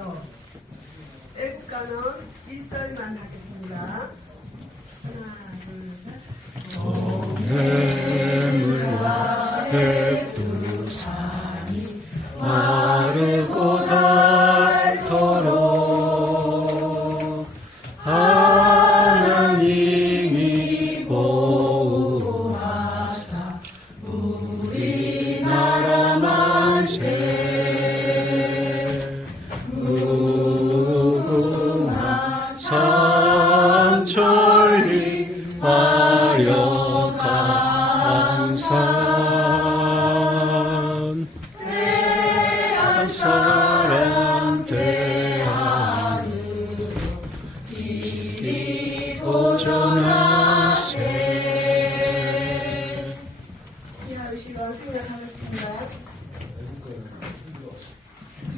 바로 애국가는 1절만 하겠습니다. 하나, 둘, 셋. 동해물과 백두산이 마르고 닳도록 하나님이 보호하사 우리나라 만세 무궁화 삼천리 화려강산 대한 사람 대한으로 이리 보존하세. 이하의 시간 생략하겠습니다.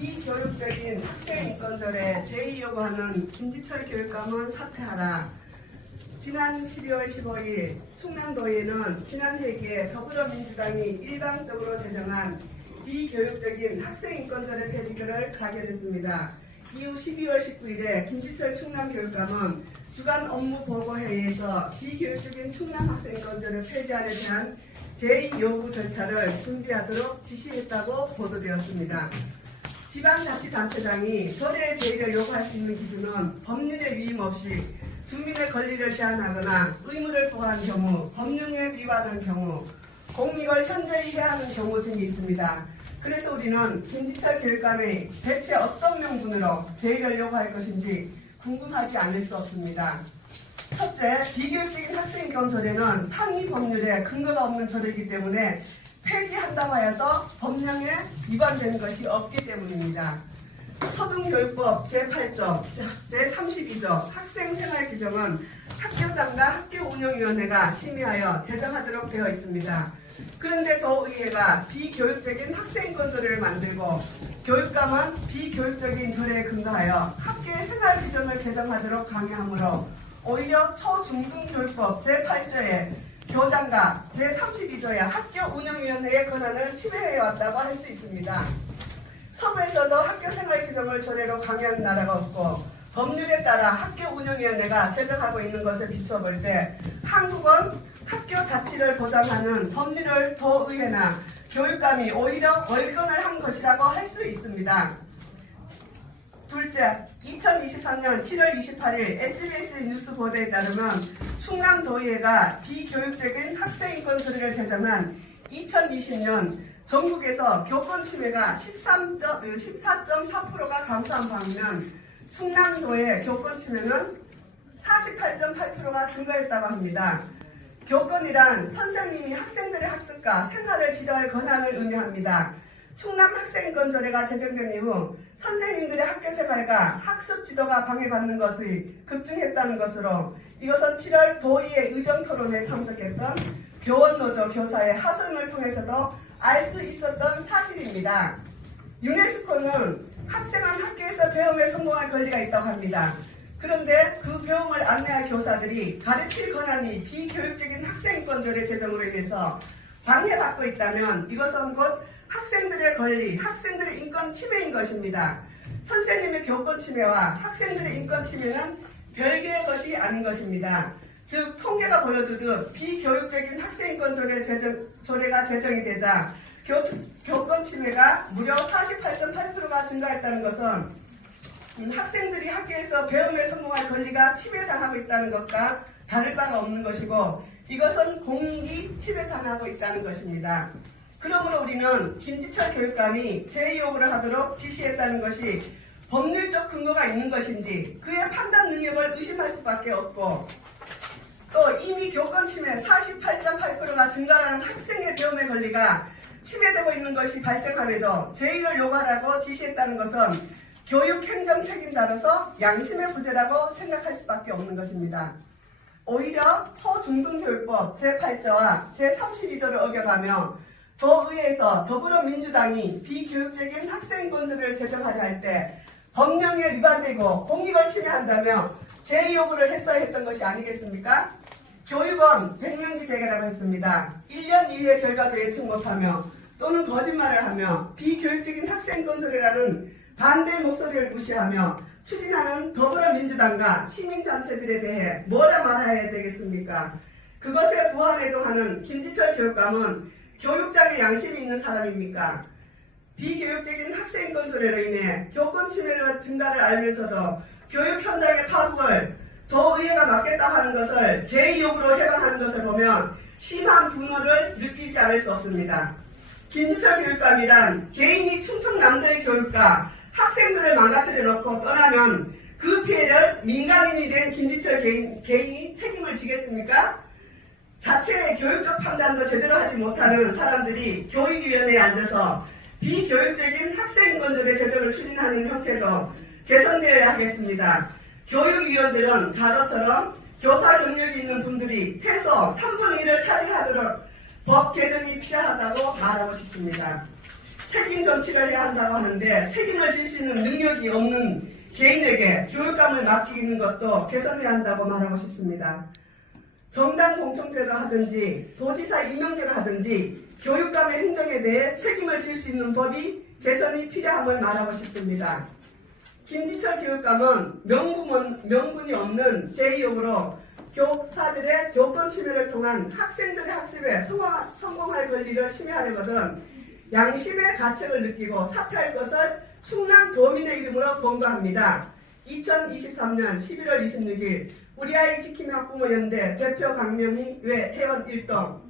비교육적인 학생인권절에 제2요구하는 김지철 교육감은 사퇴하라. 지난 12월 15일 충남도에는 지난 회기에 더불어민주당이 일방적으로 제정한 비교육적인 학생인권절의 폐지를 가결했습니다. 이후 12월 19일에 김지철 충남교육감은 주간 업무 보고회의에서 비교육적인 충남 학생인권절의 폐지안에 대한 제2요구 절차를 준비하도록 지시했다고 보도되었습니다. 지방자치단체장이 절의 제의를 요구할 수 있는 기준은 법률에 위임 없이 주민의 권리를 제한하거나 의무를 부과한 경우, 법령에 위반한 경우, 공익을 현저히 해하는 경우 등이 있습니다. 그래서 우리는 김지철 교육감의 대체 어떤 명분으로 제의를 요구할 것인지 궁금하지 않을 수 없습니다. 첫째, 비교육적인 학생인권절에는 상위 법률에 근거가 없는 절이기 때문에 폐지한다고 하여서 법령에 위반되는 것이 없기 때문입니다. 초등교육법 제8조, 제32조 학생생활규정은 학교장과 학교운영위원회가 심의하여 제정하도록 되어 있습니다. 그런데 도의회가 비교육적인 학생인권조례를 만들고 교육감은 비교육적인 조례에 근거하여 학교의 생활규정을 개정하도록 강요하므로 오히려 초중등교육법 제8조에 교장과 제32조의 학교운영위원회의 권한을 침해해왔다고 할 수 있습니다. 서구에서도 학교생활규정을 조례로 강요하는 나라가 없고 법률에 따라 학교운영위원회가 제정하고 있는 것을 비춰볼 때 한국은 학교 자치를 보장하는 법률을 도의회나 교육감이 오히려 월권을 한 것이라고 할 수 있습니다. 둘째, 2023년 7월 28일 SBS 뉴스 보도에 따르면 충남도의회가 비교육적인 학생인권 조례를 제정한 2020년 전국에서 교권 침해가 14.4%가 감소한 반면 충남도의 교권 침해는 48.8%가 증가했다고 합니다. 교권이란 선생님이 학생들의 학습과 생활을 지도할 권한을 의미합니다. 충남 학생인권조례가 제정된 이후 선생님들의 학교생활과 학습 지도가 방해받는 것이 급증했다는 것으로 이것은 7월 도의회 의정토론에 참석했던 교원노조 교사의 하소연을 통해서도 알 수 있었던 사실입니다. 유네스코는 학생은 학교에서 배움에 성공할 권리가 있다고 합니다. 그런데 그 배움을 안내할 교사들이 가르칠 권한이 비교육적인 학생인권조례 제정으로 인해서 방해받고 있다면 이것은 곧 학생들의 권리, 학생들의 인권 침해인 것입니다. 선생님의 교권 침해와 학생들의 인권 침해는 별개의 것이 아닌 것입니다. 즉 통계가 보여주듯 비교육적인 학생인권 조례가 제정이 되자 교권 침해가 무려 48.8%가 증가했다는 것은 학생들이 학교에서 배움에 성공할 권리가 침해당하고 있다는 것과 다를 바가 없는 것이고 이것은 공익이 침해당하고 있다는 것입니다. 그러므로 우리는 김지철 교육감이 제2요구를 하도록 지시했다는 것이 법률적 근거가 있는 것인지 그의 판단 능력을 의심할 수밖에 없고 또 이미 교권 침해 48.8%가 증가하는 학생의 배움의 권리가 침해되고 있는 것이 발생함에도 제2를 요구하라고 지시했다는 것은 교육행정 책임자로서 양심의 부재라고 생각할 수밖에 없는 것입니다. 오히려 초중등교육법 제8조와 제32조를 어겨가며 도의회에서 더불어민주당이 비교육적인 학생인권조례를 제정하려 할 때 법령에 위반되고 공익을 침해한다며 제2요구를 했어야 했던 것이 아니겠습니까? 교육원 백년지 대계라고 했습니다. 1년 이후의 결과도 예측 못하며 또는 거짓말을 하며 비교육적인 학생인권 조례라는 반대의 목소리를 무시하며 추진하는 더불어민주당과 시민단체들에 대해 뭐라 말해야 되겠습니까? 그것에 부안해동하는 김지철 교육감은 교육장에 양심이 있는 사람입니까? 비교육적인 학생 건조례로 인해 교권 침해의 증가를 알면서도 교육 현장의 파국을 도의회가 막겠다고 하는 것을 제2욕으로 해방하는 것을 보면 심한 분노를 느끼지 않을 수 없습니다. 김지철 교육감이란 개인이 충청남도의 교육과 학생들을 망가뜨려 놓고 떠나면 그 피해를 민간인이 된 김지철 개인이 책임을 지겠습니까? 자체의 교육적 판단도 제대로 하지 못하는 사람들이 교육위원회에 앉아서 비교육적인 학생건조대 제정을 추진하는 형태도 개선되어야 하겠습니다. 교육위원들은 과거처럼 교사 경력이 있는 분들이 최소 3분의 1을 차지하도록 법 개정이 필요하다고 말하고 싶습니다. 책임 정치를 해야 한다고 하는데 책임을 질 수 있는 능력이 없는 개인에게 교육감을 맡기는 것도 개선해야 한다고 말하고 싶습니다. 정당 공청제로 하든지 도지사 임명제로 하든지 교육감의 행정에 대해 책임을 질 수 있는 법이 개선이 필요함을 말하고 싶습니다. 김지철 교육감은 명분이 없는 제2욕으로 교사들의 교권 침해를 통한 학생들의 학습에 성공할 권리를 침해하려거든 양심의 가책을 느끼고 사퇴할 것을 충남도민의 이름으로 권고합니다. 2023년 11월 26일 우리 아이 지킴이 학부모연대 대표 강명희 외 회원 일동